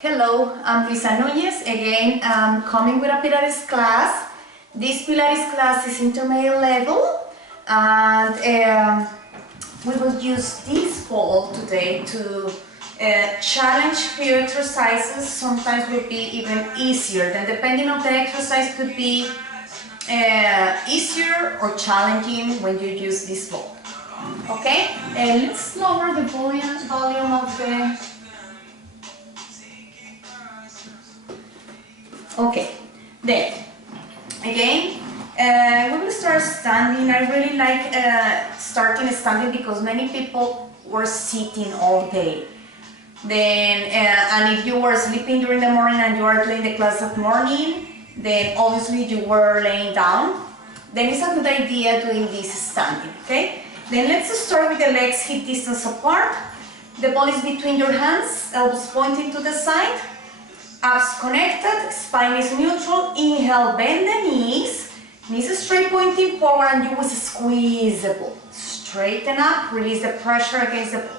Hello, I'm Luisa Núñez. Again, I'm coming with a Pilates class. This Pilates class is intermediate level, and we will use this ball today to challenge few exercises. Sometimes will be even easier. Then depending on the exercise, could be easier or challenging when you use this ball. Okay, let's lower the volume of the. Okay, then again we will start standing. I really like starting standing because many people were sitting all day. Then and if you were sleeping during the morning and you are doing the class of morning, then obviously you were laying down. Then it's a good idea doing this standing. Okay, then let's start with the legs hip distance apart. The ball is between your hands, elbows pointing to the side. Abs connected, spine is neutral. Inhale, bend the knees straight pointing forward, and you will squeeze the ball. Straighten up, release the pressure against the ball.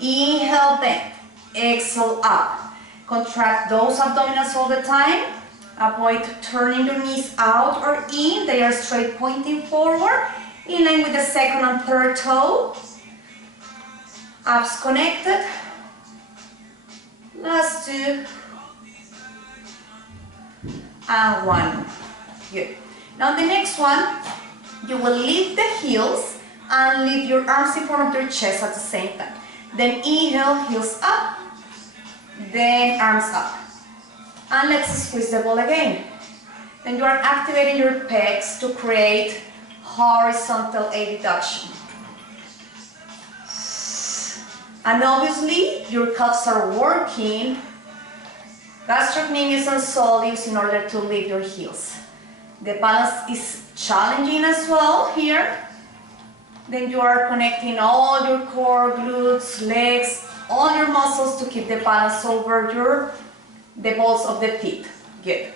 Inhale, bend. Exhale, up. Contract those abdominals all the time. Avoid turning your knees out or in. They are straight pointing forward, in line with the second and third toe. Abs connected. Last two. And one. Good. Now the next one, you will lift the heels and lift your arms in front of your chest at the same time. Then inhale, heels up, then arms up. And let's squeeze the ball again. Then you are activating your pecs to create horizontal abduction. And obviously your calves are working gastrocnemius and soleus in order to lift your heels. The balance is challenging as well here. Then you are connecting all your core, glutes, legs, all your muscles to keep the balance over the balls of the feet. Good.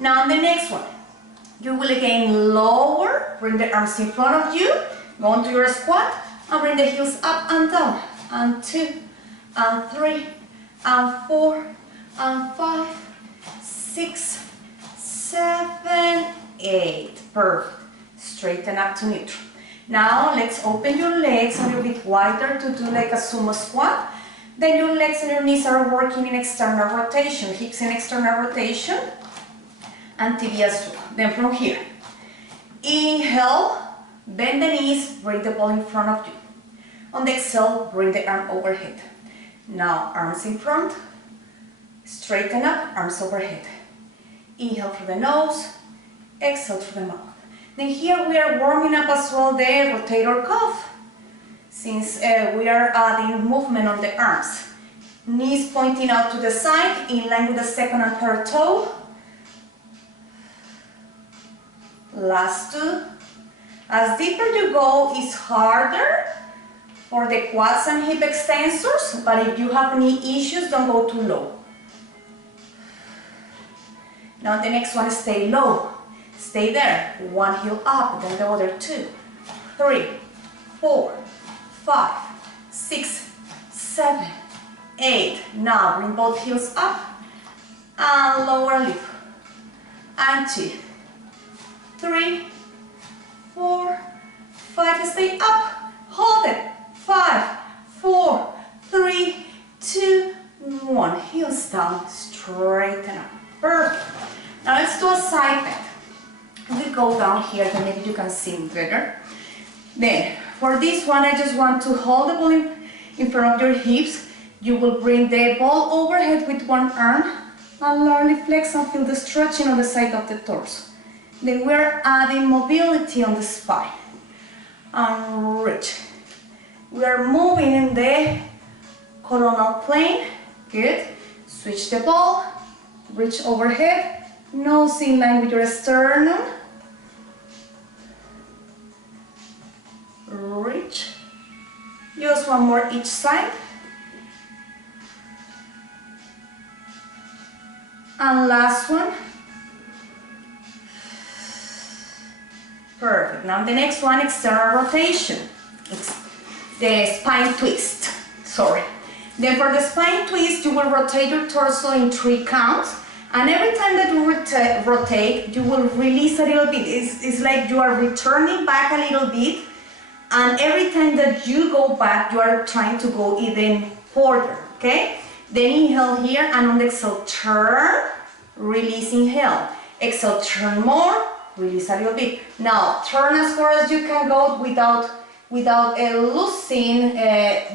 Now the next one, you will again lower, bring the arms in front of you, go into your squat, and bring the heels up and down. And 2, and 3, and 4, and 5, 6, 7, 8. Perfect. Straighten up to neutral. Now let's open your legs a little bit wider to do like a sumo squat. Then your legs and your knees are working in external rotation, hips in external rotation, and tibias too. Then from here, inhale, bend the knees, bring the ball in front of you. On the exhale, bring the arm overhead. Now arms in front. Straighten up, arms overhead. Inhale through the nose, exhale through the mouth. Then here we are warming up as well the rotator cuff, since we are adding movement on the arms. Knees pointing out to the side, in line with the second and third toe. Last two. As deeper you go, it's harder for the quads and hip extensors, but if you have knee issues, don't go too low. Now the next one, stay low. Stay there. One heel up, then the other 2, 3, 4, 5, 6, 7, 8. Now bring both heels up and lower lift. And 2, 3, 4, 5. Stay up. Hold it. 5, 4, 3, 2, 1. Heels down. Straighten up. Perfect. Now let's do a side bend. We go down here, then maybe you can see better. Then, for this one, I just want to hold the ball in front of your hips. You will bring the ball overhead with one arm and lightly flex and feel the stretching on the side of the torso. Then we are adding mobility on the spine. And reach. We are moving in the coronal plane. Good. Switch the ball. Reach overhead, nose in line with your sternum. Reach. Just one more each side. And last one. Perfect. Now the next one, external rotation. It's the spine twist. Sorry. Then for the spine twist, you will rotate your torso in 3 counts. And every time that you rotate, you will release a little bit. It's like you are returning back a little bit. And every time that you go back, you are trying to go even further, okay? Then inhale here, and on the exhale, turn, release, inhale. Exhale, turn more, release a little bit. Now, turn as far as you can go without losing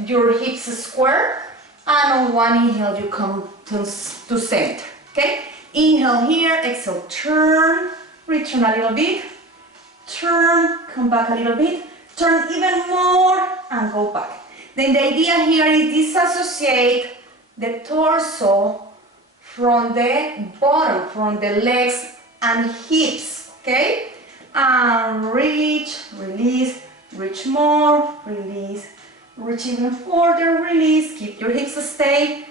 your hips square. And on one inhale, you come to center, okay? Inhale here, exhale, turn, return a little bit, turn, come back a little bit, turn even more, and go back. Then the idea here is disassociate the torso from the bottom, from the legs and hips, okay? And reach, release, reach more, release, reach even further, release. Keep your hips stay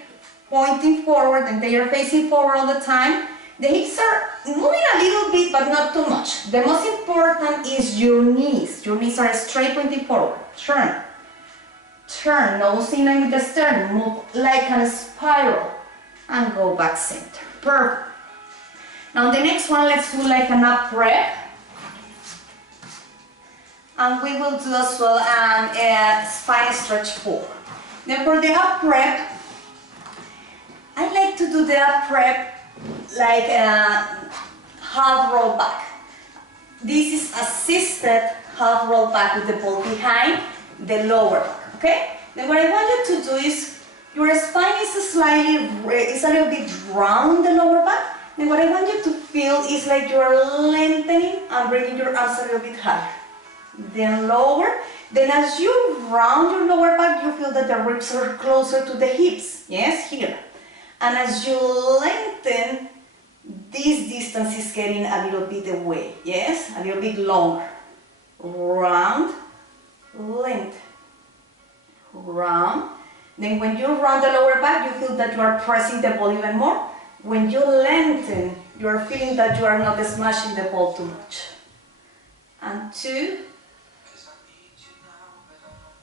pointing forward, and they are facing forward all the time. The hips are moving a little bit, but not too much. The most important is your knees. Your knees are straight pointing forward. Turn. Turn, nose in line with the sternum. Move like a spiral and go back center. Perfect. Now the next one, let's do like an up rep. And we will do as well a spine stretch pull. Then for the up rep, I like to do the up rep like a half roll back. This is assisted half roll back with the ball behind the lower back, okay? Then what I want you to do is, your spine is a little bit round the lower back. Then what I want you to feel is like you are lengthening and bringing your arms a little bit higher. Then lower. Then as you round your lower back, you feel that the ribs are closer to the hips. Yes, here. And as you lengthen, this distance is getting a little bit away. Yes, a little bit longer. Round, length, round. Then when you round the lower back, you feel that you are pressing the ball even more. When you lengthen, you are feeling that you are not smashing the ball too much. And 2,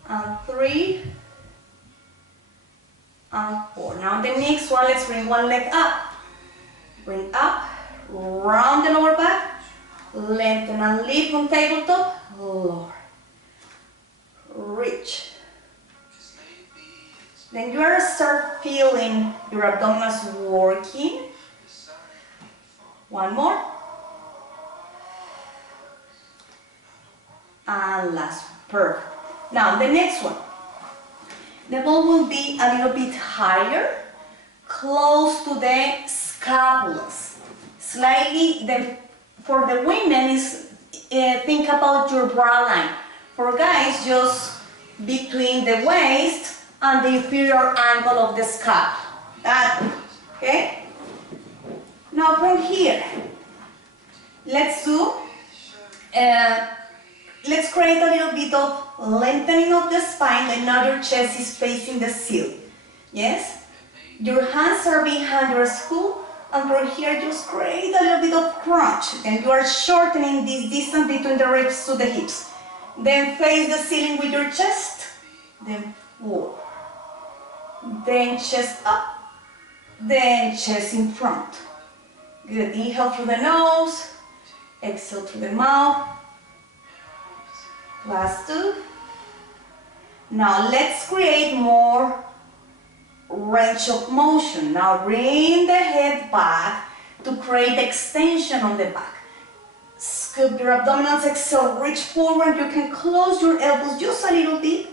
and 3, and 4. Now the next one, let's bring one leg up. Bring up, round the lower back, lengthen and lift on tabletop, lower, reach. Then you are start feeling your abdominals working. One more. And last one. Perfect. Now the next one. The ball will be a little bit higher, close to the scapulas. Slightly, for the women is think about your bra line. For guys, just between the waist and the inferior angle of the scap. That one, okay? Now from here, let's create a little bit of lengthening of the spine, and now your chest is facing the ceiling. Yes? Your hands are behind your skull, and from here just create a little bit of crunch. And you are shortening this distance between the ribs to the hips. Then face the ceiling with your chest, then forward. Then chest up, then chest in front. Good, inhale through the nose, exhale through the mouth. Last 2. Now let's create more range of motion. Now bring the head back to create extension on the back. Scoop your abdominals, exhale, reach forward. You can close your elbows just a little bit.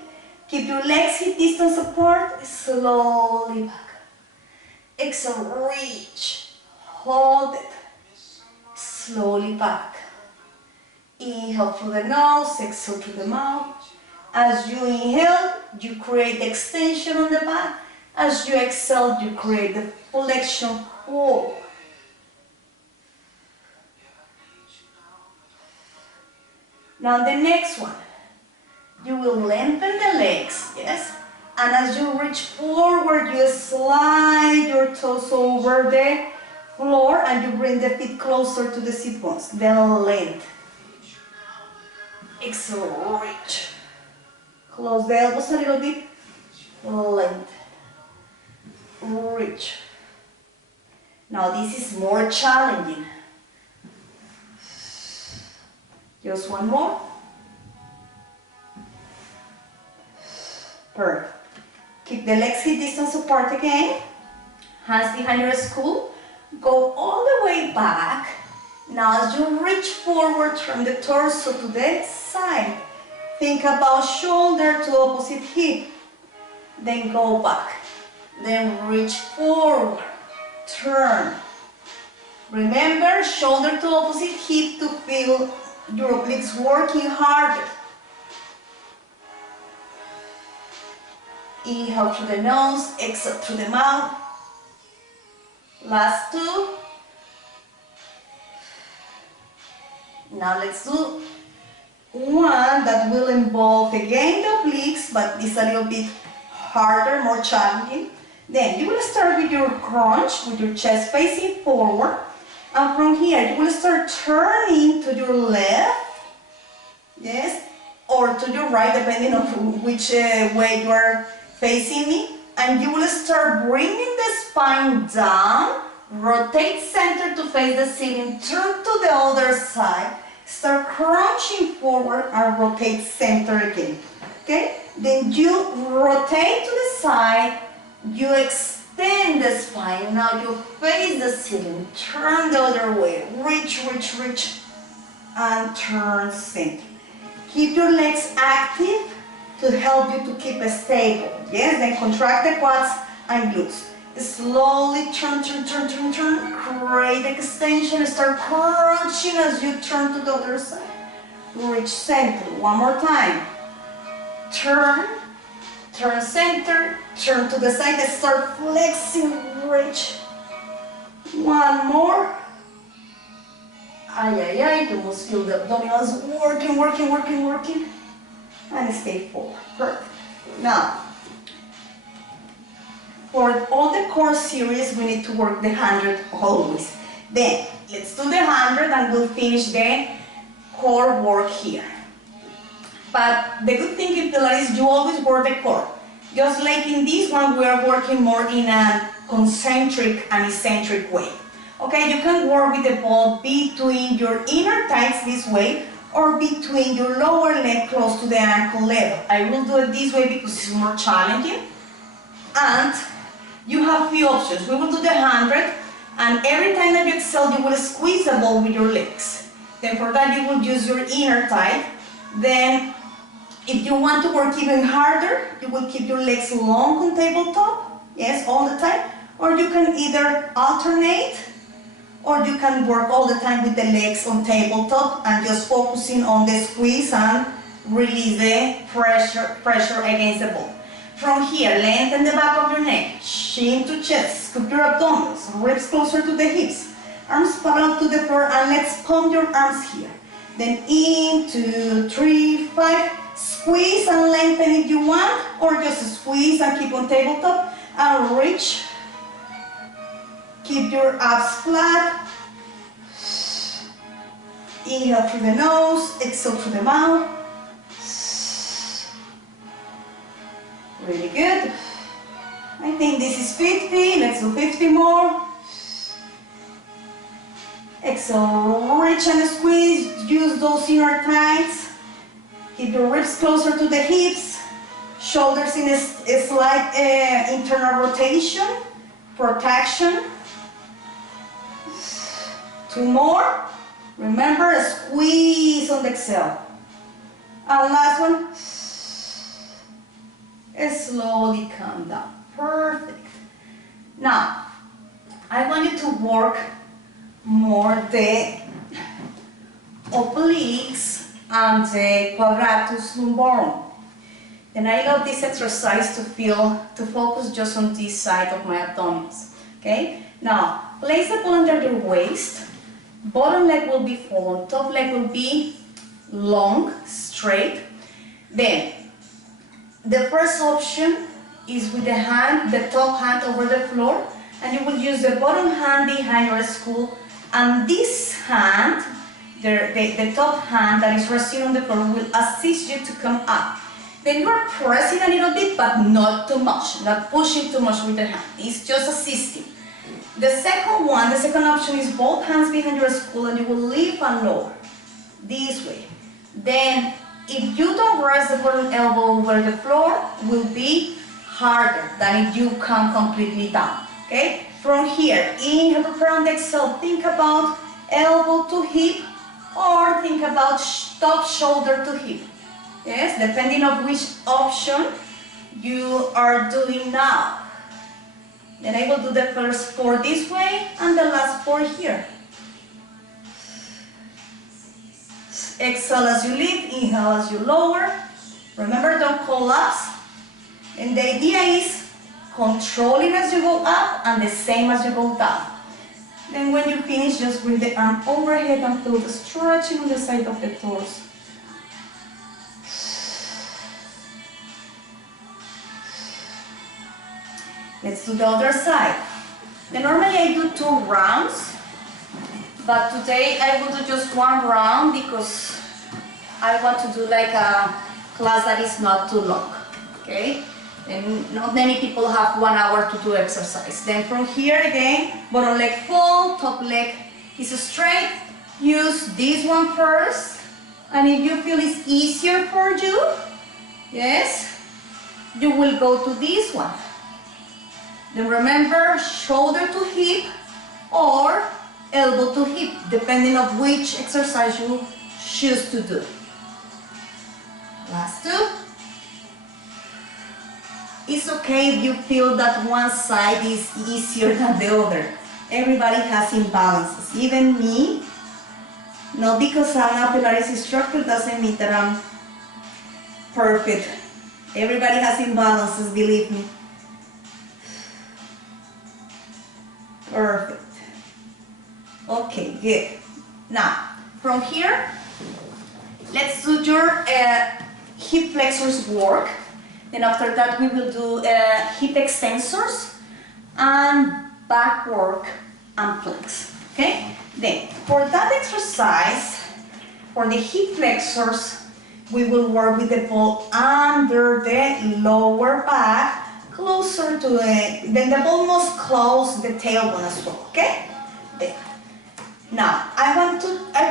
Keep your legs hip distance apart, slowly back. Exhale, reach, hold it, slowly back. Inhale through the nose, exhale through the mouth. As you inhale, you create extension on the back. As you exhale, you create the flexion forward. Now the next one. You will lengthen the legs, yes? And as you reach forward, you slide your toes over the floor and you bring the feet closer to the sit bones. Then length. Exhale, reach. Close the elbows a little bit. Length. reach. Now this is more challenging. Just one more. Perfect. Keep the legs hip distance apart again. Hands behind your skull. Go all the way back. Now as you reach forward, turn the torso to the side. Think about shoulder to opposite hip. Then go back. Then reach forward. Turn. Remember, shoulder to opposite hip to feel your obliques working harder. Inhale through the nose, exhale through the mouth. Last two. Now let's do one that will involve again the obliques, but it's a little bit harder, more challenging. Then you will start with your crunch, with your chest facing forward. And from here, you will start turning to your left, yes, or to your right, depending on which way you are facing me. And you will start bringing the spine down, rotate center to face the ceiling, turn to the other side, start crunching forward and rotate center again, okay? Then you rotate to the side, you extend the spine, now you face the ceiling, turn the other way, reach, reach, reach, and turn center. Keep your legs active to help you to keep it stable, yes? Then contract the quads and glutes. Slowly turn, turn, turn, turn, turn, create extension, start crunching as you turn to the other side. Reach center, one more time. Turn, turn center, turn to the side, start flexing, reach. One more. Ay, ay, ay, you must feel the abdominals working, working, working, working. And stay forward, perfect. Now, for all the core series, we need to work the 100 always. Then, let's do the 100 and we'll finish the core work here. But the good thing in Pilates is you always work the core. Just like in this one, we are working more in a concentric and eccentric way. Okay, you can work with the ball between your inner thighs this way or between your lower leg close to the ankle level. I will do it this way because it's more challenging. And you have few options. We will do the 100, and every time that you exhale, you will squeeze the ball with your legs. Then for that, you will use your inner thigh. Then, if you want to work even harder, you will keep your legs long on tabletop, yes, all the time. Or you can either alternate, or you can work all the time with the legs on tabletop and just focusing on the squeeze and release the pressure against the ball. From here, lengthen the back of your neck, chin to chest, scoop your abdominals, ribs closer to the hips, arms parallel to the floor, and let's pump your arms here. Then in, 2, 3, 5, squeeze and lengthen if you want, or just squeeze and keep on tabletop, and reach. Keep your abs flat. Inhale through the nose, exhale through the mouth. Really good. I think this is 50. Let's do 50 more. Exhale, reach and squeeze. Use those inner thighs. Keep your ribs closer to the hips. Shoulders in a slight internal rotation. Protection. 2 more. Remember, squeeze on the exhale. And last one. Slowly come down. Perfect. Now, I want you to work more the obliques and the quadratus lumborum. And I love this exercise to focus just on this side of my abdominals. Okay? Now, place the ball under your waist. Bottom leg will be forward, top leg will be long, straight. Then, the first option is with the hand, the top hand over the floor, and you will use the bottom hand behind your skull, and this hand, the top hand that is resting on the floor, will assist you to come up. Then you are pressing a little bit, but not too much, not pushing too much with the hand. It's just assisting. The second option is both hands behind your skull and you will lift and lower. This way. Then, if you don't rest the bottom elbow over the floor, will be harder than if you come completely down. Okay? From here, inhale, prepare and exhale. Think about elbow to hip or think about top shoulder to hip. Yes, depending on which option you are doing now. Then I will do the first 4 this way and the last 4 here. Exhale as you lift, inhale as you lower. Remember, don't collapse. And the idea is controlling as you go up and the same as you go down. Then when you finish, just bring the arm overhead and feel the stretching on the side of the torso. Let's do the other side. Then normally I do 2 rounds, but today I will do just 1 round because I want to do like a class that is not too long, okay? And not many people have 1 hour to do exercise. Then from here again, bottom leg fold, top leg is straight. Use this one first, and if you feel it's easier for you, yes, you will go to this one. Then remember, shoulder to hip or elbow to hip, depending on which exercise you choose to do. Last 2. It's okay if you feel that one side is easier than the other. Everybody has imbalances, even me. Not because I'm a Pilates instructor doesn't mean that I'm perfect. Everybody has imbalances, believe me. Perfect. Okay, good. Now, from here, let's do your hip flexors work. Then after that, we will do hip extensors and back work and planks. Okay? Then, for that exercise, for the hip flexors, we will work with the ball under the lower back, closer to it. Then the ball must close the tailbone as well. Okay? There. Now, I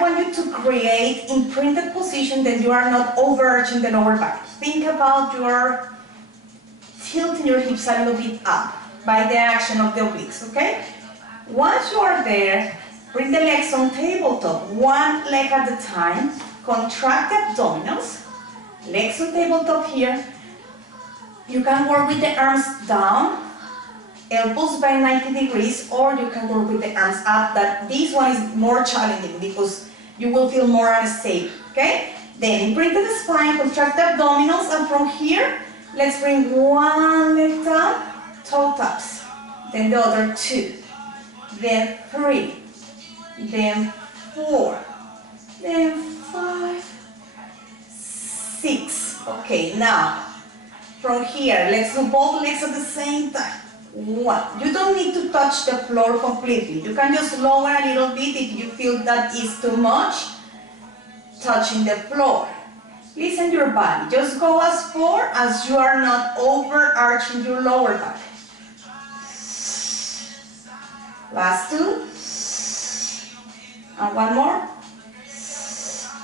want you to create imprinted position that you are not overarching the lower back. Think about your tilting your hips a little bit up by the action of the obliques, okay? Once you are there, bring the legs on tabletop, 1 leg at a time, contract the abdominals, legs on tabletop here. You can work with the arms down, elbows by 90 degrees, or you can work with the arms up. That this one is more challenging because you will feel more unstable, okay? Then bring to the spine, contract the abdominals, and from here, let's bring 1 leg down, toe taps, then the other 2, then 3, then 4, then 5, 6. Okay, now, from here, let's do both legs at the same time. 1. You don't need to touch the floor completely. You can just lower a little bit if you feel that is too much, touching the floor. Listen to your body. Just go as far as you are not overarching your lower back. Last 2. And 1 more.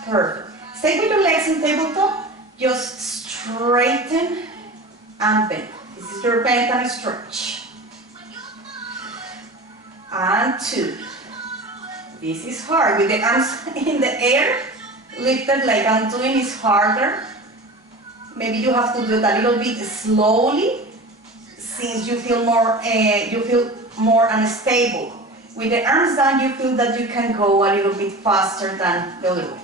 Perfect. Stay with your legs in tabletop. Just straighten and bend. This is your bend and stretch. And 2. This is hard. With the arms in the air, lifted like I'm doing is harder. Maybe you have to do it a little bit slowly, since you feel more unstable. With the arms down, you feel that you can go a little bit faster than the other way.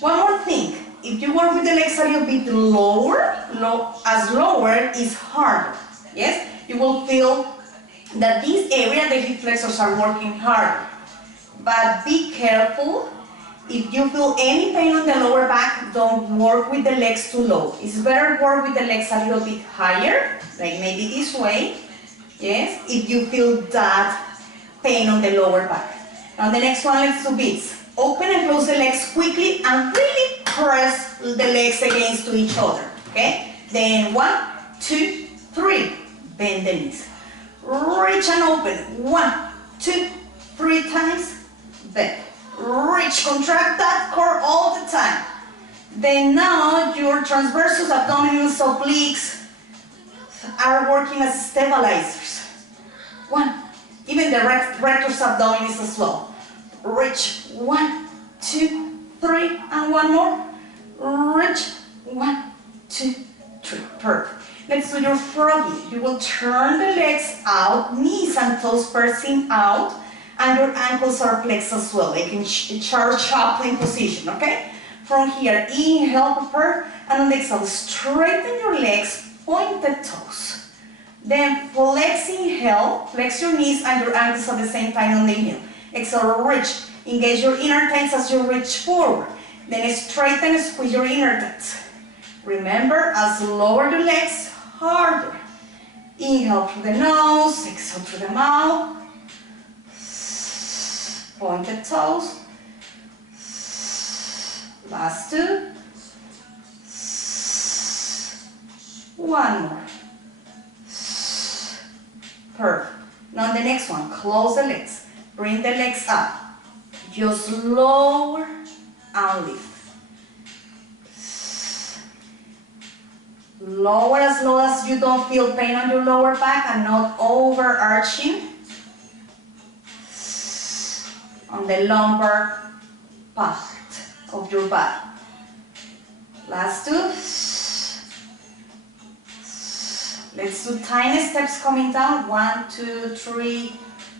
One more thing, if you work with the legs a little bit lower, as lower is harder. Yes, you will feel that this area, the hip flexors are working harder. But be careful. If you feel any pain on the lower back, don't work with the legs too low. It's better work with the legs a little bit higher, like maybe this way. Yes, if you feel that pain on the lower back. Now the next one, let's do this. Open and close the legs quickly and really press the legs against each other. Okay? Then 1, 2, 3. Bend the knees. Reach and open. 1, 2, 3 times. Bend. Reach, contract that core all the time. Then now your transversus abdominals, obliques are working as stabilizers. 1. Even the rectus abdominis as well. Reach. 1, 2, 3, and one more. Reach. 1, 2, 3. Perfect. Let's do your froggy. You will turn the legs out, knees and toes pressing out, and your ankles are flexed as well, like in Chaplin position, okay? From here, inhale, prepare, and on the exhale, straighten your legs, point the toes. Then flex, inhale, flex your knees and your ankles at the same time on the inhale. Exhale, reach, engage your inner thighs as you reach forward. Then straighten, squeeze your inner thighs. Remember, as lower the legs, harder. Inhale through the nose, exhale through the mouth. Point the toes. Last 2. One more. Perfect. Now the next one, close the legs. Bring the legs up. Just lower and lift. Lower as low as you don't feel pain on your lower back and not overarching on the lumbar part of your body. Last 2. Let's do tiny steps coming down. 1, 2, 3,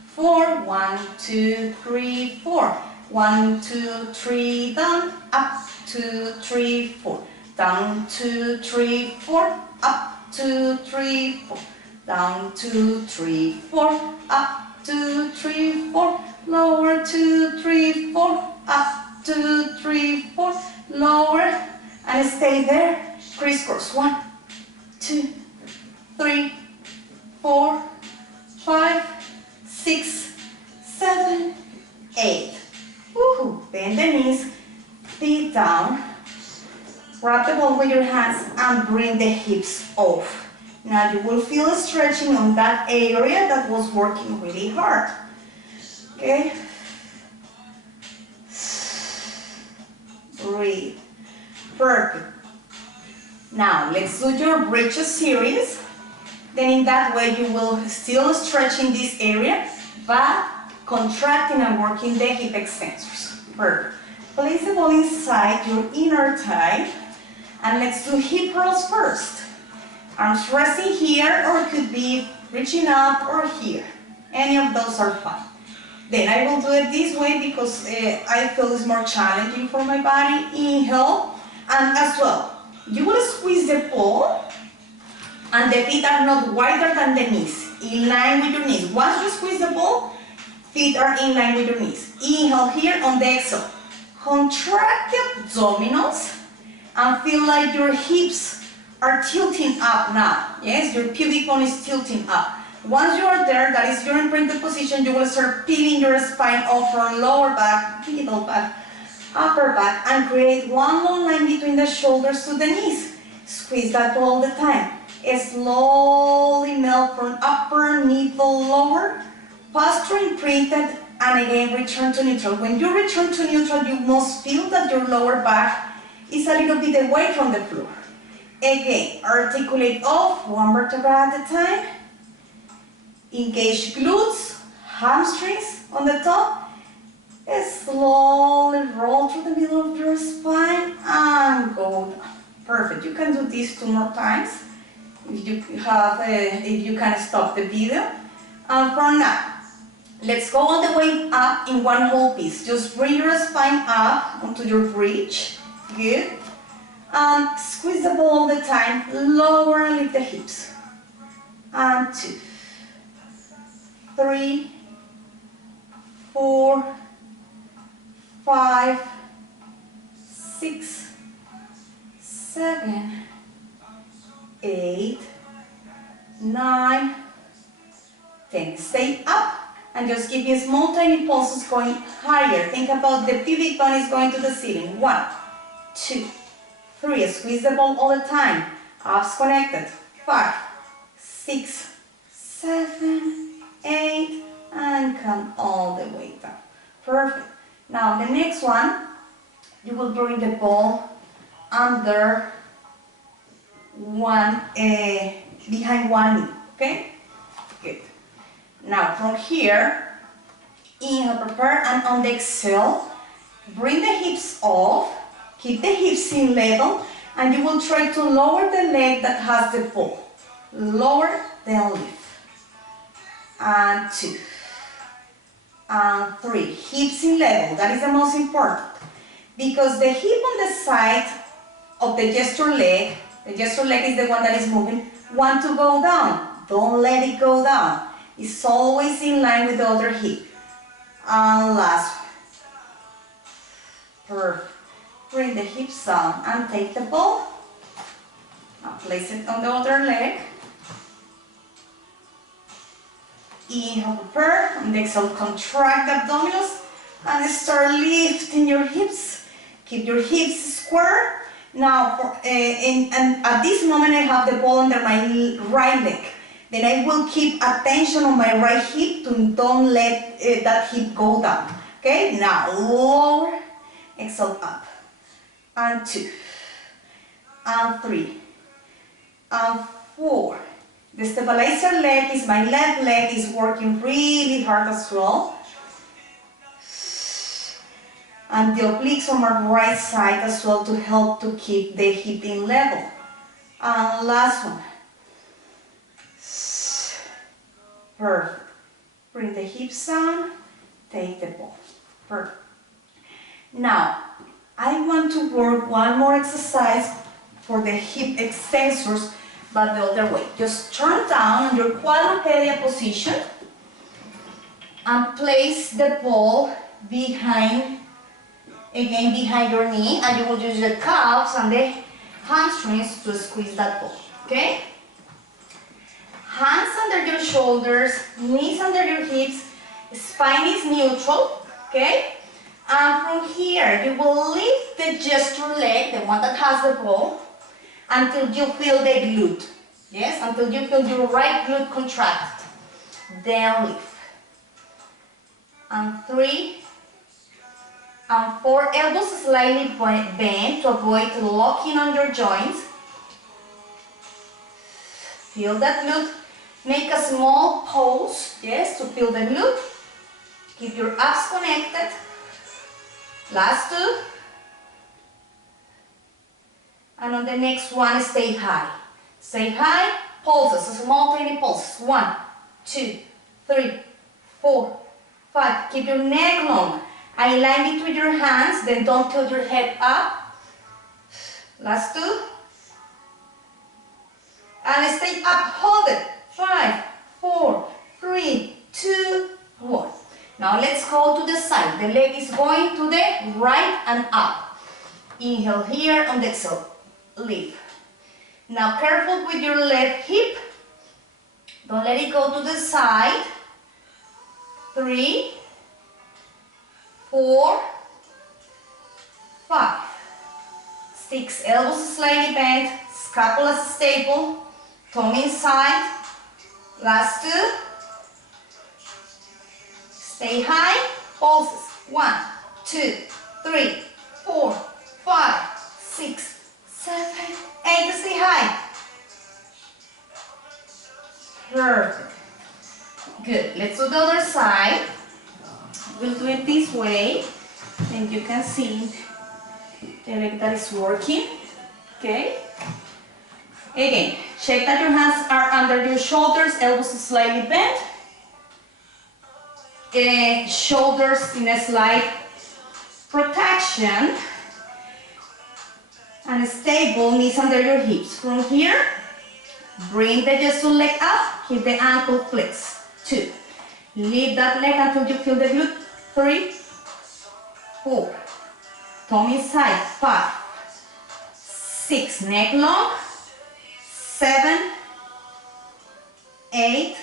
4. 1, 2, 3, 4. 1, 2, 3, down, up, 2, 3, 4. Down, 2, 3, 4. Up, 2, 3, 4. Down, 2, 3, 4. Up, 2, 3, 4. Lower, 2, 3, 4. Up, 2, 3, 4. Lower, and stay there. Crisscross. 1, 2, 3, 4, 5, 6, 7, 8. Woohoo! Bend the knees, feet down. Wrap the ball with your hands and bring the hips off. Now you will feel a stretching on that area that was working really hard. Okay? Breathe. Perfect. Now let's do your bridges series. Then in that way you will still stretching this area, but contracting and working the hip extensors. Perfect. Place the ball inside your inner thigh. And let's do hip rolls first. Arms resting here, or it could be reaching up or here. Any of those are fine. Then I will do it this way because I feel it's more challenging for my body. Inhale, and as well, you will squeeze the ball, and the feet are not wider than the knees, in line with your knees. Once you squeeze the ball, feet are in line with your knees. Inhale here on the exhale. Contract the abdominals. And feel like your hips are tilting up now. Yes, your pubic bone is tilting up. Once you are there, that is your imprinted position, you will start peeling your spine off from lower back, middle back, upper back, and create one long line between the shoulders to the knees. Squeeze that all the time. Slowly melt from upper, middle, lower, posture imprinted, and again return to neutral. When you return to neutral, you must feel that your lower back is a little bit away from the floor. Again, articulate off, one vertebra at a time. Engage glutes, hamstrings on the top. Slowly roll through the middle of your spine and go down. Perfect. You can do this 2 more times if you can stop the video. And for now, let's go all the way up in one whole piece. Just bring your spine up onto your bridge. Good. And squeeze the ball all the time. Lower and lift the hips. And 2, 3, 4, 5, 6, 7, 8, 9, 10. Stay up and just give me small tiny pulses going higher. Think about the pubic bone is going to the ceiling. 1, 2, 3. Squeeze the ball all the time. Abs connected. 5, 6, 7, 8, and come all the way down. Perfect. Now the next one, you will bring the ball under one, behind one knee, okay? Good. Now from here, inhale, prepare, and on the exhale, bring the hips off, keep the hips in level, and you will try to lower the leg that has the ball. Lower, then lift. And 2. And 3. Hips in level, that is the most important. Because the hip on the side of the gesture leg is the one that is moving, want to go down. Don't let it go down. It's always in line with the other hip. And last one. Perfect. Bring the hips down and take the ball. Now place it on the other leg. Inhale, prepare. On the exhale, contract the abdominals and start lifting your hips. Keep your hips square. Now, and at this moment, I have the ball under my right leg. Then I will keep attention on my right hip to don't let that hip go down. Okay, now lower, exhale up. And 2, and 3, and 4. The stabilizer leg is my left leg is working really hard as well. And the obliques on my right side as well to help to keep the hip in level. And last one. Perfect. Bring the hips down, take the ball. Perfect. Now, I want to work one more exercise for the hip extensors, but the other way. Just turn down on your quadrupedal position and place the ball behind your knee, and you will use the calves and the hamstrings to squeeze that ball, okay? Hands under your shoulders, knees under your hips, spine is neutral, okay? And from here, you will lift the gesture leg, the one that has the ball, until you feel the glute. Yes, until you feel your right glute contract. Then lift. And 3, and 4, elbows slightly bent to avoid locking on your joints. Feel that glute. Make a small pause, yes, to feel the glute. Keep your abs connected. Last 2. And on the next one, stay high. Stay high, pulses, small tiny pulses. 1, 2, 3, 4, 5. Keep your neck long. Align between your hands, then don't tilt your head up. Last 2. And stay up, hold it. 5, 4, 3, 2, 1. Now let's go to the side. The leg is going to the right and up. Inhale here on the exhale. Lift. Now careful with your left hip. Don't let it go to the side. 3, 4, 5, 6. Elbows slightly bent. Scapula stable. Tongue inside. Last 2. Stay high. Pulses. 1, 2, 3, 4, 5, 6, 7, 8. Stay high. Perfect. Good. Let's do the other side. We'll do it this way. And you can see the leg that is working. Okay. Again, check that your hands are under your shoulders, elbows slightly bent. Shoulders in a slight protection. And stable, knees under your hips. From here, bring the gesture leg up, keep the ankle flexed. 2. Lift that leg until you feel the glute. 3, 4. Thumb inside. 5, 6. Neck long. 7, 8.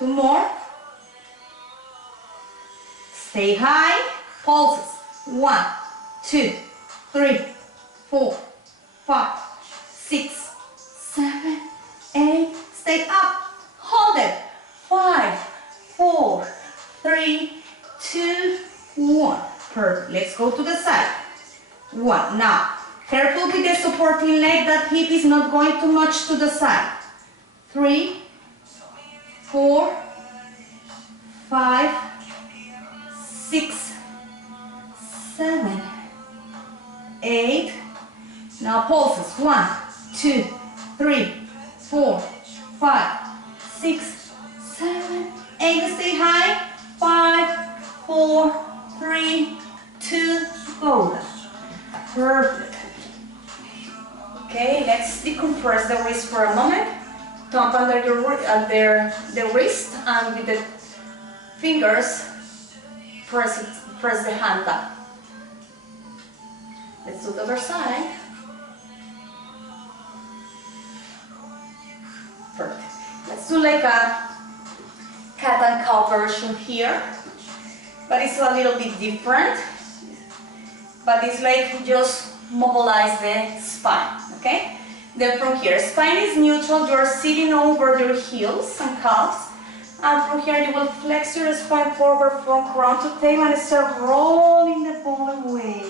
2 more. Stay high. Pulses. 1, 2, 3, 4, 5, 6, 7, 8, stay up, hold it, 5, 4, 3, 2, 1, perfect, let's go to the side, 1, now, careful with the supporting leg, that hip is not going too much to the side, 3, 4, 5, 6, 7, 8, now pulses, 1, 2, 3, 4, 5, 6, 7, 8, stay high, 5, 4, 3, 2, go, perfect. Okay, let's decompress the wrist for a moment. Thumb under the wrist, and with the fingers press the hand up. Let's do the other side. Perfect. Let's do like a cat and cow version here, but it's a little bit different. But it's like just mobilize the spine, okay? Then from here, spine is neutral, you're sitting over your heels and calves. And from here you will flex your spine forward from crown to tail and start rolling the ball away.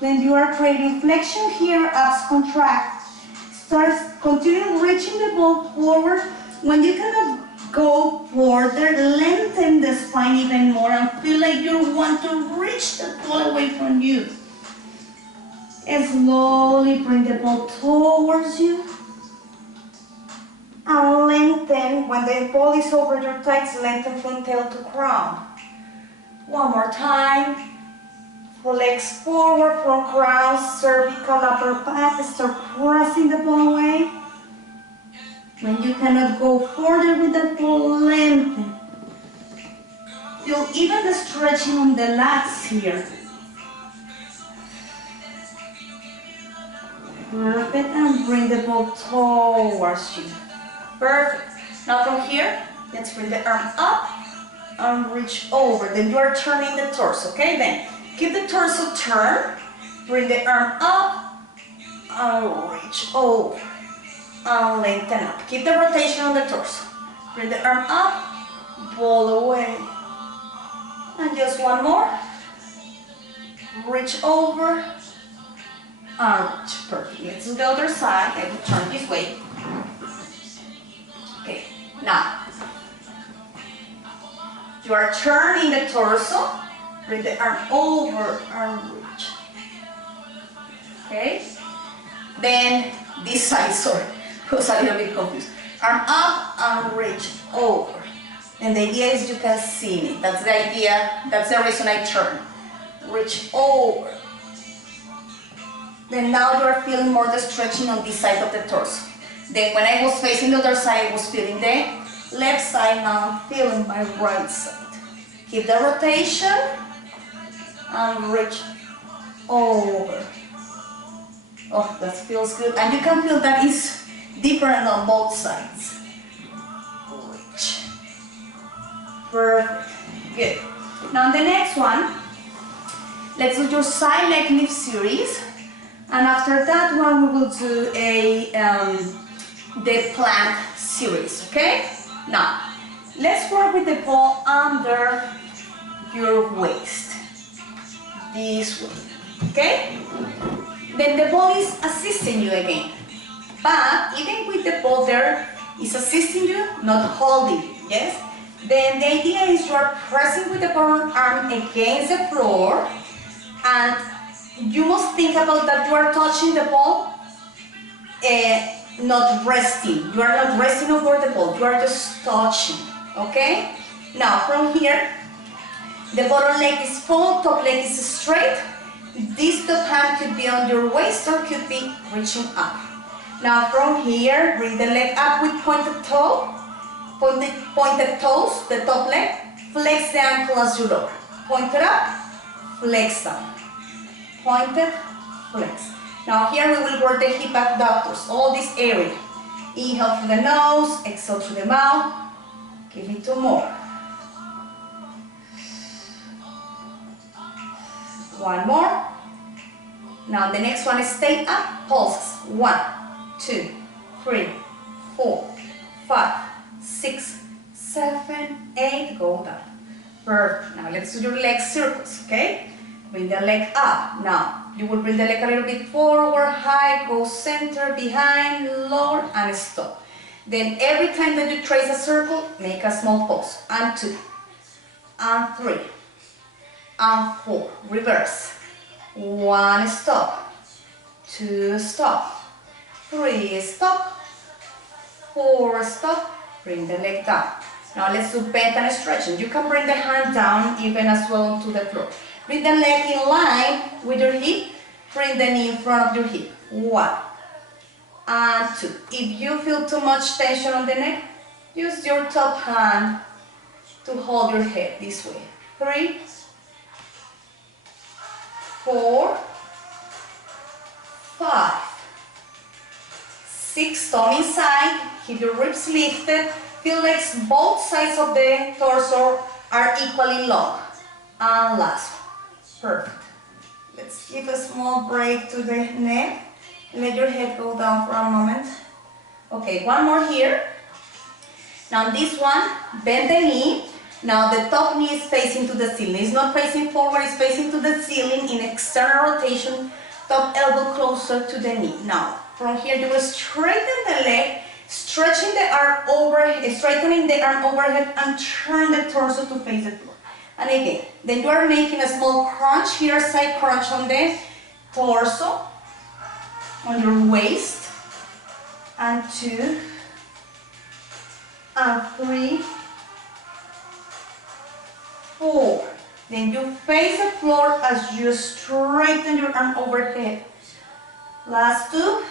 Then you are creating flexion here, abs contract. Continue reaching the ball forward. When you cannot go further, lengthen the spine even more and feel like you want to reach the ball away from you. And slowly bring the ball towards you. And lengthen, when the ball is over your thighs, lengthen from tail to crown. One more time. Legs forward from crown, cervical, upper back, start pressing the ball away. When you cannot go further with the ball, lengthen. Feel even the stretching on the lats here. Perfect, and bring the ball towards you. Perfect. Now from here, let's bring the arm up and reach over. Then you are turning the torso, okay? Then keep the torso turned, bring the arm up and reach over and lengthen up. Keep the rotation on the torso. Bring the arm up, ball away. And just one more. Reach over and reach. Perfect. Let's do the other side. I will turn this way. Okay, now you are turning the torso. Bring the arm over and reach. Okay? Then this side, sorry, I was a little bit confused. Arm up and reach over. And the idea is you can see me. That's the idea, that's the reason I turn. Reach over. Then now you are feeling more the stretching on this side of the torso. Then when I was facing the other side, I was feeling the left side, now I'm feeling my right side. Keep the rotation. And reach over. Oh, that feels good. And you can feel that is different on both sides. Reach. Perfect. Good. Now the next one, let's do your side leg lift series. And after that one, we will do the plank series, okay? Now, let's work with the ball under your waist. This way, okay? Then the ball is assisting you again. But even with the ball there is assisting you, not holding, yes? Then the idea is you are pressing with the ball arm against the floor, and you must think about that you are touching the ball, not resting. You are not resting over the ball, you are just touching, okay? Now from here, the bottom leg is full, top leg is straight. This top hand could be on your waist or could be reaching up. Now from here, bring the leg up with pointed toe, pointed toes, the top leg. Flex the ankle as you lower. Pointed up, flex down. Pointed, flex. Now here we will work the hip abductors, all this area. Inhale through the nose, exhale through the mouth. Give me two more. One more. Now the next one is stay up, pulses. 1, 2, 3, 4, 5, 6, 7, 8. Go down. Perfect. Now let's do your leg circles, okay? Bring the leg up. Now you will bring the leg a little bit forward, high, go center, behind, lower, and stop. Then every time that you trace a circle, make a small pause. And 2, and 3, and 4. Reverse. 1, stop. 2, stop. 3, stop. 4, stop. Bring the leg down. Now let's do bend and stretching. You can bring the hand down even as well onto the floor. Bring the leg in line with your hip. Bring the knee in front of your hip. 1 and 2. If you feel too much tension on the neck, use your top hand to hold your head this way. 3, 4, 5, 6. Thumb inside. Keep your ribs lifted. Feel like both sides of the torso are equally long. And last one. Perfect. Let's give a small break to the neck. Let your head go down for a moment. Okay, one more here. Now this one, bend the knee. Now the top knee is facing to the ceiling. It's not facing forward, it's facing to the ceiling in external rotation. Top elbow closer to the knee. Now, from here you will straighten the leg, stretching the arm overhead, straightening the arm overhead, and turn the torso to face the floor. And again, then you are making a small crunch here, side crunch on the torso, on your waist, and 2, and 3, 4. Then you face the floor as you straighten your arm overhead. Last 2.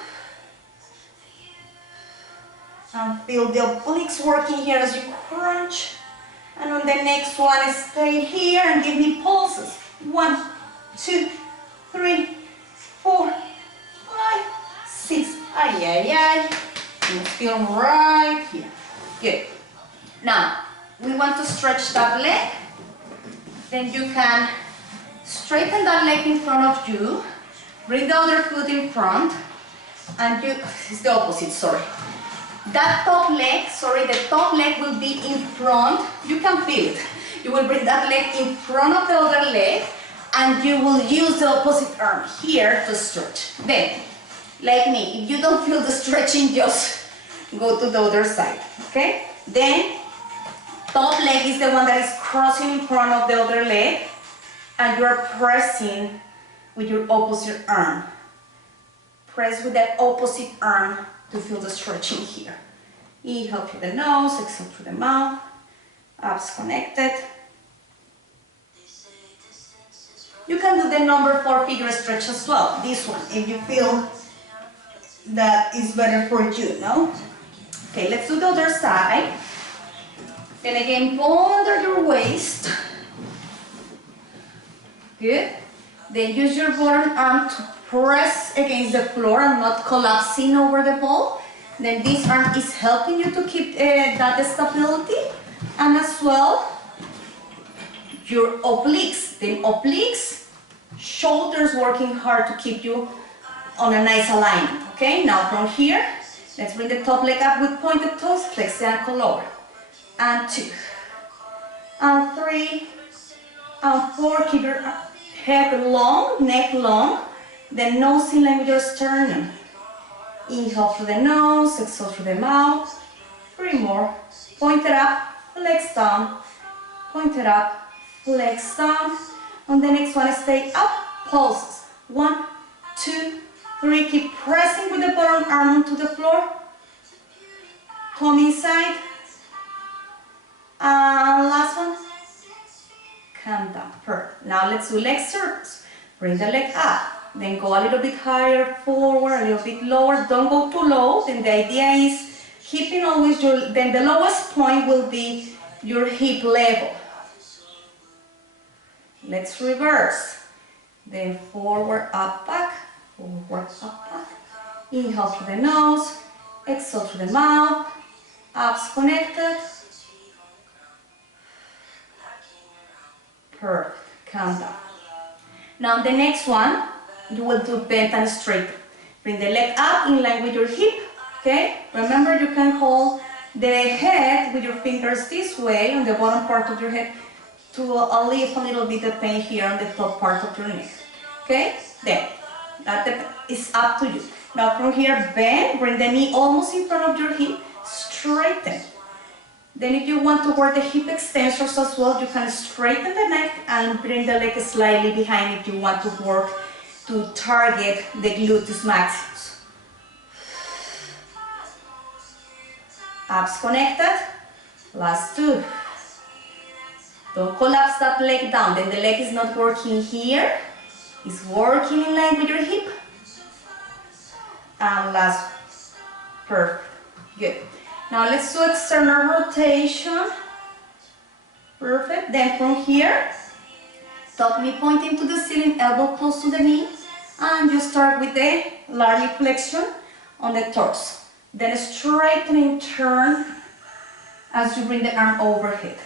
And feel the obliques working here as you crunch. And on the next one, stay here and give me pulses. 1, 2, 3, 4, 5, 6. Ay, ay, ay. You feel right here. Good. Now, we want to stretch that leg. Then you can straighten that leg in front of you. Bring the other foot in front. And it's the opposite, sorry. That top leg, the top leg will be in front. You can feel it. You will bring that leg in front of the other leg and you will use the opposite arm here to stretch. Then, like me, if you don't feel the stretching, just go to the other side, okay? Then, top leg is the one that is crossing in front of the other leg and you are pressing with your opposite arm. Press with that opposite arm to feel the stretching here. Inhale through the nose, exhale through the mouth. Abs connected. You can do the number 4 figure stretch as well. This one, if you feel that is better for you, no? Okay, let's do the other side. Then again, go under your waist. Good. Then use your bottom arm to press against the floor and not collapsing over the ball. Then this arm is helping you to keep that stability. And as well, your obliques. Then obliques, shoulders working hard to keep you on a nice alignment. Okay, now from here, let's bring the top leg up with pointed toes, flex the ankle lower. And 2, and 3, and 4. Keep your head long, neck long. Then nose in line with your sternum. Inhale through the nose, exhale through the mouth. 3 more. Point it up, flex down. Point it up, flex down. On the next one, stay up, pulses. 1, 2, 3. Keep pressing with the bottom arm onto the floor. Thumb inside. And last one. Come down. Perfect. Now let's do leg circles. Bring the leg up. Then go a little bit higher, forward, a little bit lower. Don't go too low. Then the idea is keeping always then the lowest point will be your hip level. Let's reverse. Then forward, up, back. Forward, up, back. Inhale through the nose. Exhale through the mouth. Abs connected. Perfect. Calm down. Now the next one, you will do bend and straighten. Bring the leg up in line with your hip, okay? Remember, you can hold the head with your fingers this way on the bottom part of your head to alleviate a little bit of pain here on the top part of your neck, okay? Then, that is up to you. Now from here, bend, bring the knee almost in front of your hip, straighten. Then if you want to work the hip extensors as well, you can straighten the neck and bring the leg slightly behind if you want to work to target the gluteus maximus. Abs connected. Last two. Don't collapse that leg down. Then the leg is not working here. It's working in line with your hip. And last. Perfect. Good. Now let's do external rotation. Perfect. Then from here, top knee pointing to the ceiling, elbow close to the knee, and you start with the large flexion on the torso. Then straightening turn as you bring the arm overhead.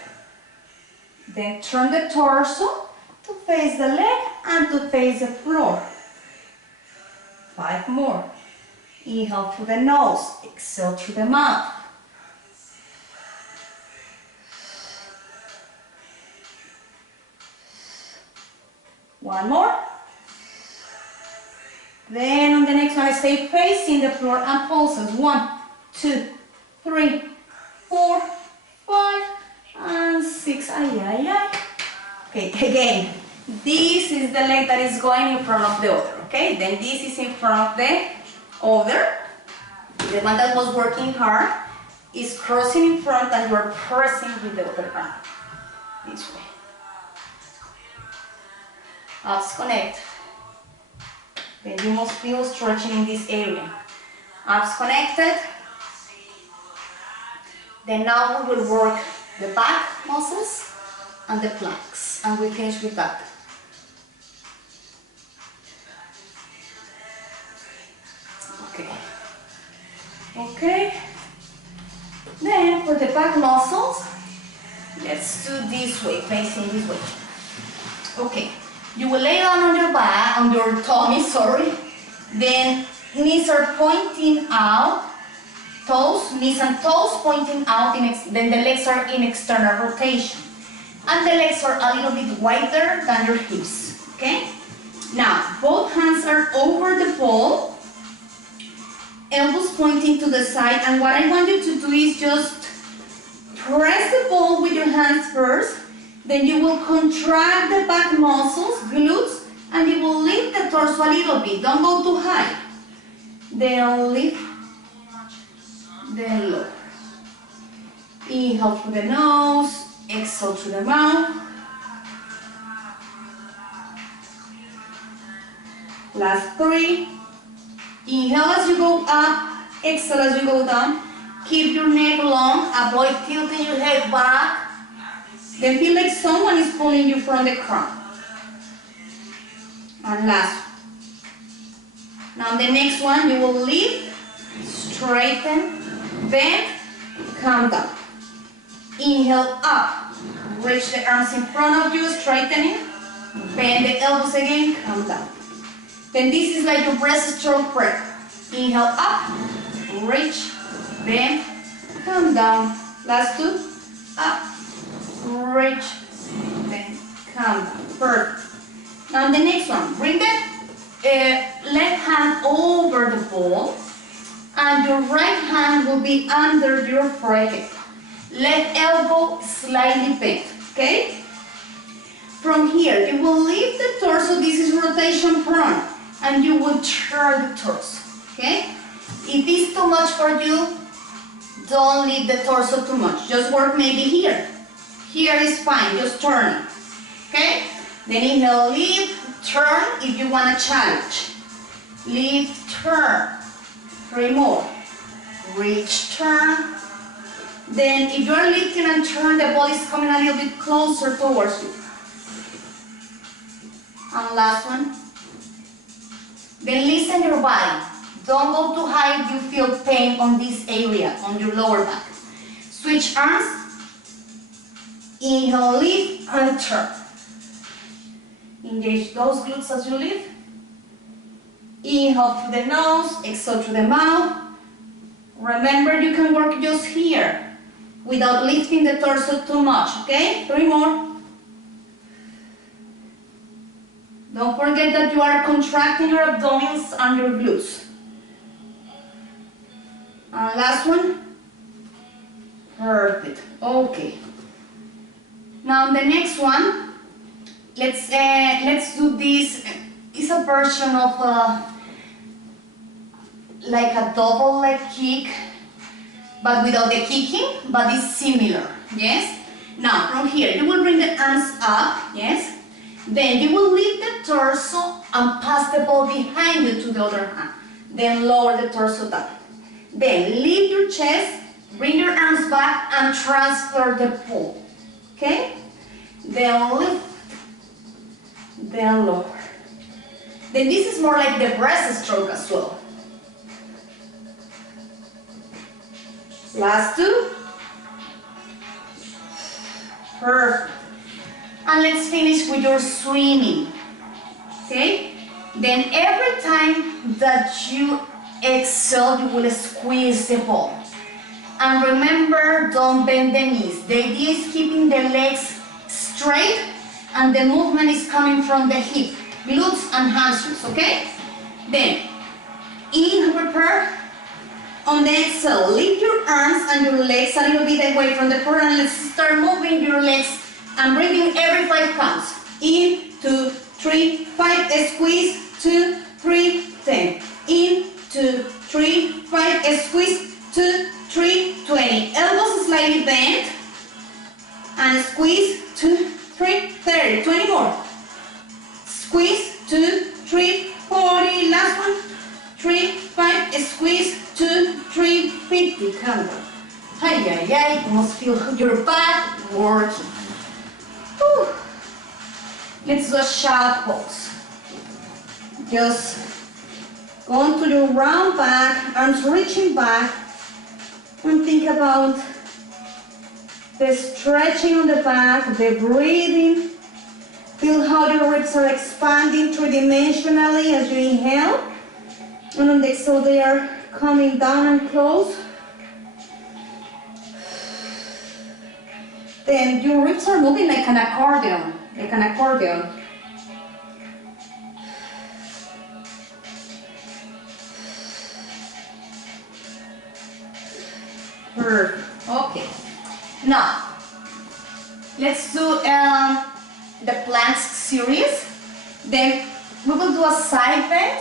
Then turn the torso to face the leg and to face the floor. 5 more. Inhale through the nose, exhale through the mouth. One more. Then on the next one, stay facing the floor and pulses. 1, 2, 3, 4, 5, and 6. Ay, ay, ay. Okay, again, this is the leg that is going in front of the other. Okay, then this is in front of the other. The one that was working hard is crossing in front and you're pressing with the other arm. This way. Abs connect. Then you must feel stretching in this area. Abs connected. Then now we will work the back muscles and the planks. And we finish with that. Okay. Okay. Then for the back muscles, let's do this way, facing this way. Okay. You will lay down on your back, on your tummy, sorry. Then knees are pointing out, knees and toes pointing out, then the legs are in external rotation. And the legs are a little bit wider than your hips, okay? Now, both hands are over the ball, elbows pointing to the side, and what I want you to do is just press the ball with your hands first. Then you will contract the back muscles, glutes, and you will lift the torso a little bit. Don't go too high. Then lift, then lower. Inhale through the nose, exhale through the mouth. Last 3. Inhale as you go up, exhale as you go down. Keep your neck long, avoid tilting your head back. Then feel like someone is pulling you from the crown. And last. Now the next one, you will lift, straighten, bend, come down. Inhale up. Reach the arms in front of you, straightening. Bend the elbows again, come down. Then this is like your breaststroke prayer. Inhale up, reach, bend, come down. Last 2, up. Reach, then come down. Perfect. Now the next one, bring the left hand over the ball and your right hand will be under your forehead. Left elbow slightly bent, okay? From here, you will lift the torso, this is rotation front, and you will turn the torso, okay? If it's too much for you, don't lift the torso too much. Just work maybe here. Here is fine, just turn it, okay? Then inhale, lift, turn if you want a challenge. Lift, turn. 3 more. Reach, turn. Then if you are lifting and turn, the ball is coming a little bit closer towards you. And last one. Then listen your body. Don't go too high if you feel pain on this area, on your lower back. Switch arms. Inhale, lift, and turn. Engage those glutes as you lift. Inhale through the nose, exhale through the mouth. Remember, you can work just here without lifting the torso too much, okay? 3 more. Don't forget that you are contracting your abdominals and your glutes. And last one. Perfect. Okay. Now the next one, let's do this. It's a version of like a double leg kick, but without the kicking, but it's similar. Yes. Now from here, you will bring the arms up. Yes. Then you will lift the torso and pass the ball behind you to the other hand. Then lower the torso down. Then lift your chest, bring your arms back and transfer the pull. Okay? Then lift, then lower. Then this is more like the breaststroke as well. Last 2. Perfect. And let's finish with your swimming. Okay? Then every time that you exhale, you will squeeze the ball. And remember, don't bend the knees. The idea is keeping the legs straight and the movement is coming from the hip, glutes and hamstrings, okay? Then, inhale, prepare. On the exhale, lift your arms and your legs a little bit away from the floor and let's start moving your legs and breathing every 5 counts. In, 2, 3, 5, squeeze, 2, 3, 10. In, 2, 3, 5, squeeze, 2, 3, 20. Elbows slightly bent and squeeze, 2, 3, 30. 20 more. Squeeze, 2, 3, 40. Last one. 3, 5, squeeze, 2, 3, 50. Come on. Ay, ay, ay. You must feel your back working. Whew. Let's do a shout pose. Just go into your round back, arms reaching back, and think about the stretching on the back, the breathing. Feel how your ribs are expanding three-dimensionally as you inhale. And on the exhale, they are coming down and close. Then your ribs are moving like an accordion, Perfect. Okay. Now, let's do the planks series. Then we will do a side bend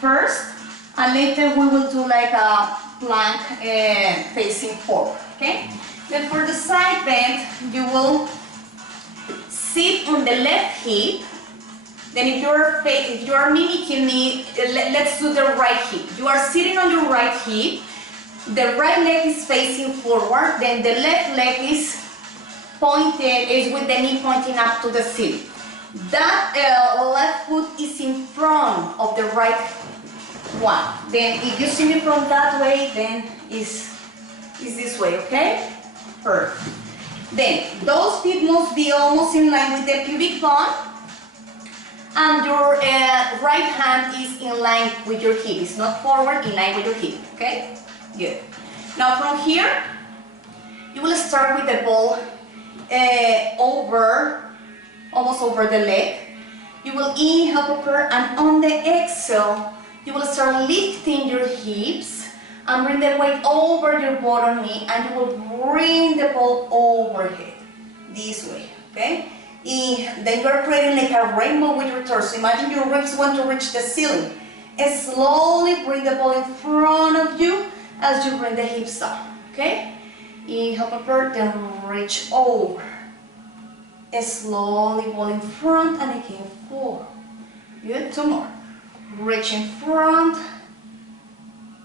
first, and later we will do like a plank facing forward. Okay. Then for the side bend, you will sit on the left hip. Then if you're mimicking me, let's do the right hip. You are sitting on your right hip. The right leg is facing forward. Then the left leg is with the knee pointing up to the ceiling. That left foot is in front of the right one. Then if you see me from that way, then is this way, okay? Perfect. Then those feet must be almost in line with the pubic bone, and your right hand is in line with your hip. It's not forward, in line with your hip, okay? Good. Now from here, you will start with the ball almost over the leg. You will inhale, prepare, and on the exhale, you will start lifting your hips and bring the weight over your bottom knee, and you will bring the ball overhead, this way, okay? Then you are creating like a rainbow with your torso. Imagine your ribs want to reach the ceiling. And slowly bring the ball in front of you as you bring the hips down, okay? Inhale, prepare, then reach over. Slowly ball in front and again forward. Good, 2 more. Reach in front,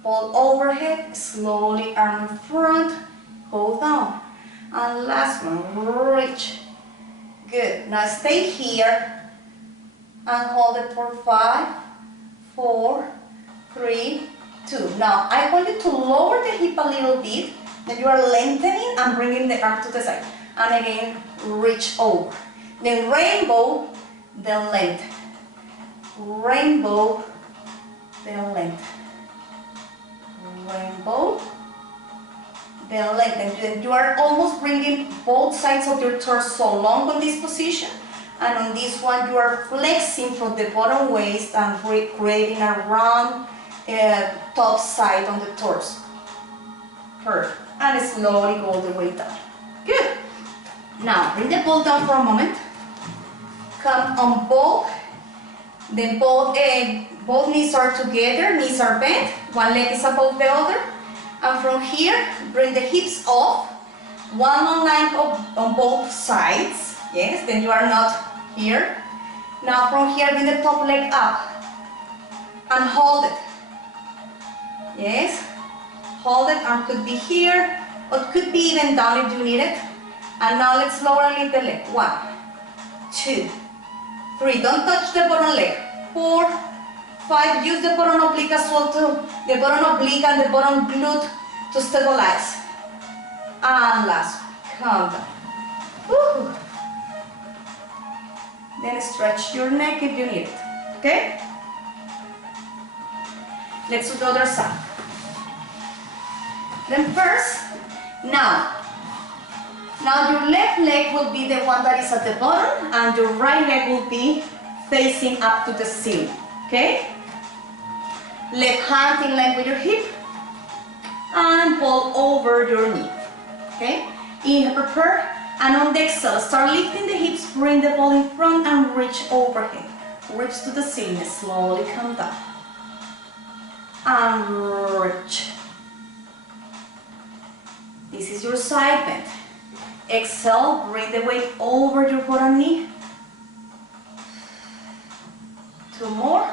ball overhead, slowly arm in front, hold down. And last one, reach. Good, now stay here and hold it for 5, 4, 3, 2. Now I want you to lower the hip a little bit, then you are lengthening and bringing the arm to the side. And again, reach over. Then rainbow, then lengthen. Rainbow, then length, rainbow, then length. And you are almost bringing both sides of your torso long on this position, and on this one you are flexing from the bottom waist and creating a round top side on the torso. Perfect. And slowly go all the way down. Good. Now bring the ball down for a moment. Come on both. Then both knees are together, knees are bent, one leg is above the other. And from here, bring the hips off, one long line on both sides. Yes, then you are not here. Now from here, bring the top leg up and hold it. Yes, hold it, arm could be here, or could be even down if you need it. And now let's lower and lift the leg. 1, 2, 3, don't touch the bottom leg. 4, 5, use the bottom oblique as well too. The bottom oblique and the bottom glute to stabilize. And last, calm down. Woo. Then stretch your neck if you need it, okay? Let's do the other side. Then first, now your left leg will be the one that is at the bottom and your right leg will be facing up to the ceiling, okay? Left hand in line with your hip and pull over your knee, okay? Inhale, prepare, and on the exhale, start lifting the hips, bring the ball in front and reach overhead. Reach to the ceiling, slowly come down. And reach. This is your side bend. Exhale, bring the weight over your bottom knee. 2 more.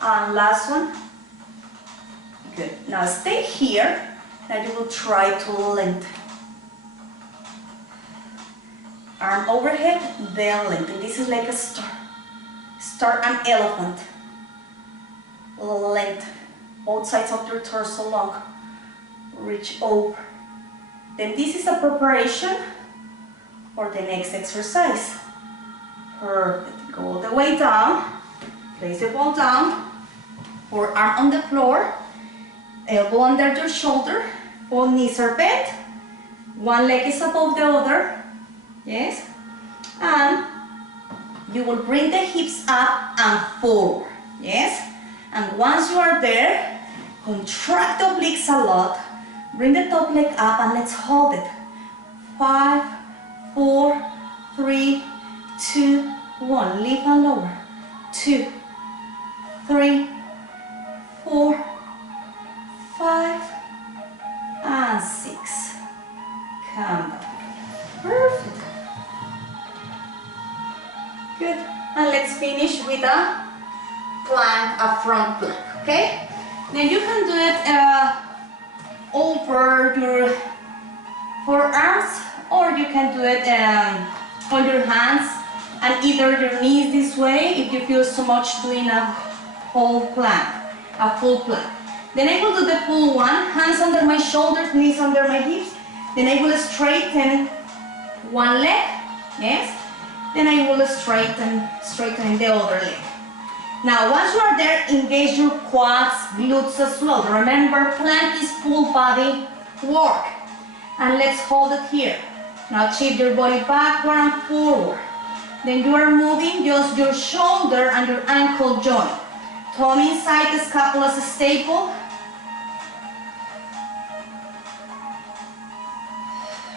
And last one. Good. Now stay here. Now you will try to lengthen. Arm overhead, then lengthen. This is like a star. Start an elephant. Lengthen. Both sides of your torso long. Reach over. Then this is a preparation for the next exercise. Perfect. Go all the way down. Place the ball down. Forearm on the floor. Elbow under your shoulder. Both knees are bent. One leg is above the other. Yes. And you will bring the hips up and forward. Yes. And once you are there, contract the obliques a lot. Bring the top leg up and let's hold it. 5, 4, 3, 2, 1. Lift and lower. 2, 3, 4, 5, and 6. Come down. Perfect. Good. And let's finish with a plank, a front plank, okay? Then you can do it over your forearms, or you can do it on your hands and either your knees this way if you feel so much doing a whole plank, a full plank. Then I will do the full one, hands under my shoulders, knees under my hips. Then I will straighten one leg, yes? Then I will straighten the other leg. Now, once you are there, engage your quads, glutes as well. Remember, plank is full body work. And let's hold it here. Now, shift your body backward and forward. Then you are moving just your shoulder and your ankle joint. Thumb inside the scapula as a staple.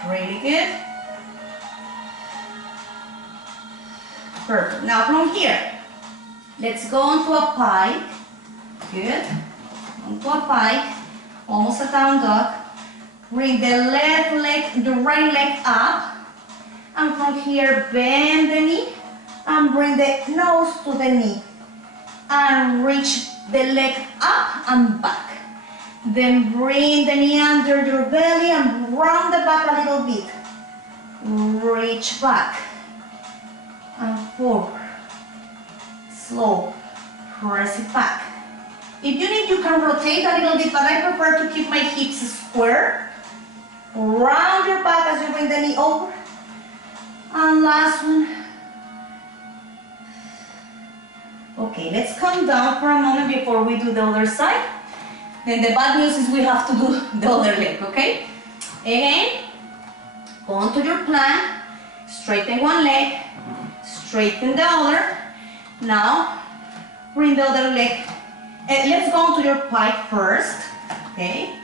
Really good. Perfect. Now, from here, let's go onto a pike. Good. Onto a pike. Almost a down dog. Bring the left leg, the right leg up. And from here, bend the knee. And bring the nose to the knee. And reach the leg up and back. Then bring the knee under your belly and round the back a little bit. Reach back. And forward. Slow. Press it back. If you need, you can rotate a little bit, but I prefer to keep my hips square. Round your back as you bring the knee over. And last one. Okay, let's come down for a moment before we do the other side. Then the bad news is we have to do the other leg, okay? Again, go on to your plank, straighten one leg, straighten the other. Now, bring the other leg. Let's go on to your pike first, okay?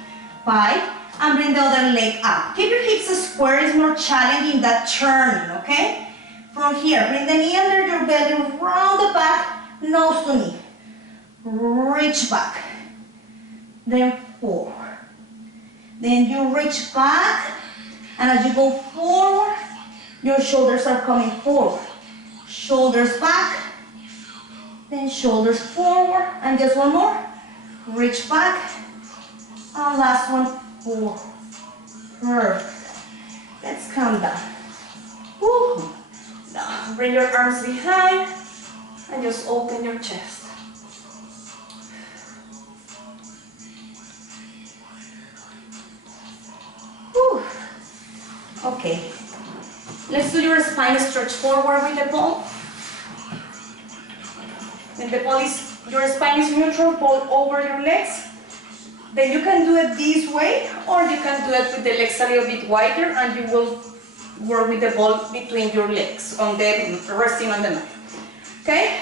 Pike, and bring the other leg up. Keep your hips square, it's more challenging that turning, okay? From here, bring the knee under your belly, round the back, nose to knee. Reach back, then forward. Then you reach back, and as you go forward, your shoulders are coming forward. Shoulders back, then shoulders forward, and just one more. Reach back, and last one, forward. Perfect. Let's come down. Woo. Now, bring your arms behind, and just open your chest. Woo. Okay. Let's do your spine stretch forward with the ball. When the ball is, your spine is neutral, ball over your legs. Then you can do it this way, or you can do it with the legs a little bit wider, and you will work with the ball between your legs, on the resting on the mat. Okay?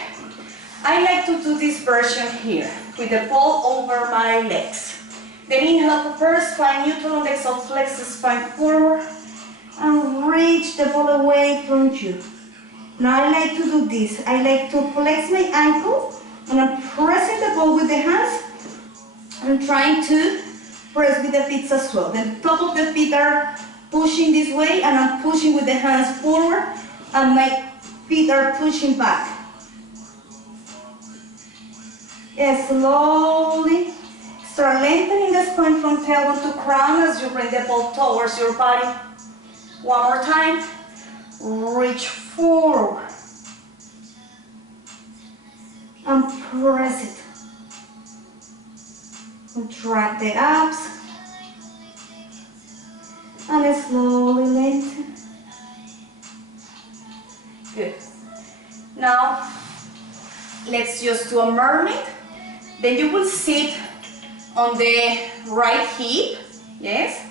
I like to do this version here, with the ball over my legs. Then inhale first, spine neutral, legs up, flex the spine forward, and reach the ball away from you. Now I like to do this. I like to flex my ankle, and I'm pressing the ball with the hands. I'm trying to press with the feet as well. The top of the feet are pushing this way, and I'm pushing with the hands forward, and my feet are pushing back. Yes, slowly start lengthening the spine from tailbone to crown as you bring the ball towards your body. One more time. Reach forward and press it. Contract the abs and slowly lengthen. Good. Now let's just do a mermaid. Then you will sit on the right hip, yes,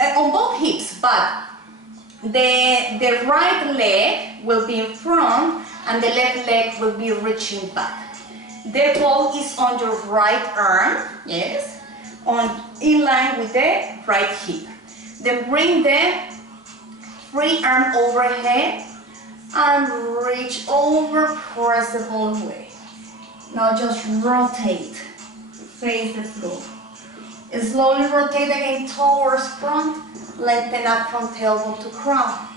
on both hips, but the right leg will be in front and the left leg will be reaching back. The ball is on your right arm, yes, in line with the right hip. Then bring the free arm overhead and reach over, press the ball away. Now just rotate, face the floor. Slowly rotate again towards front, lengthen up from tailbone to crown.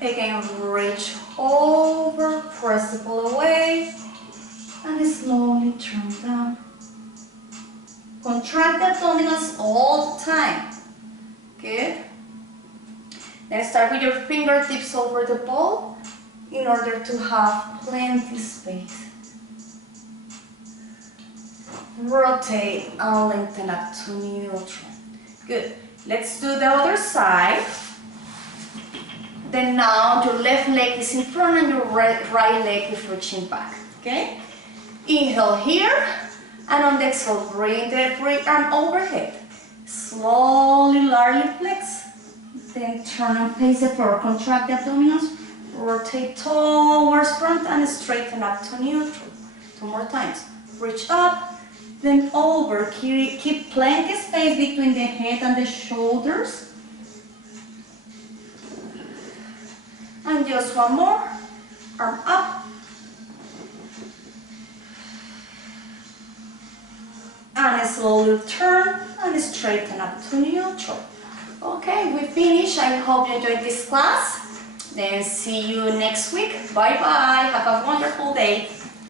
Again, reach over, press the ball away, and slowly turn down. Contract the abdominals all the time. Good. Then start with your fingertips over the ball in order to have plenty space. Rotate and lengthen up to neutral. Good. Let's do the other side. Then now your left leg is in front and your right leg is reaching back. Okay? Inhale here, and on the exhale, bring the free arm overhead. Slowly, lightly flex. Then turn and face the floor. Contract the abdominals. Rotate towards front and straighten up to neutral. 2 more times. Reach up, then over. Keep plenty space between the head and the shoulders. And just one more. Arm up. And slowly turn and straighten up to neutral. Okay, we finished. I hope you enjoyed this class. Then see you next week. Bye bye. Have a wonderful day.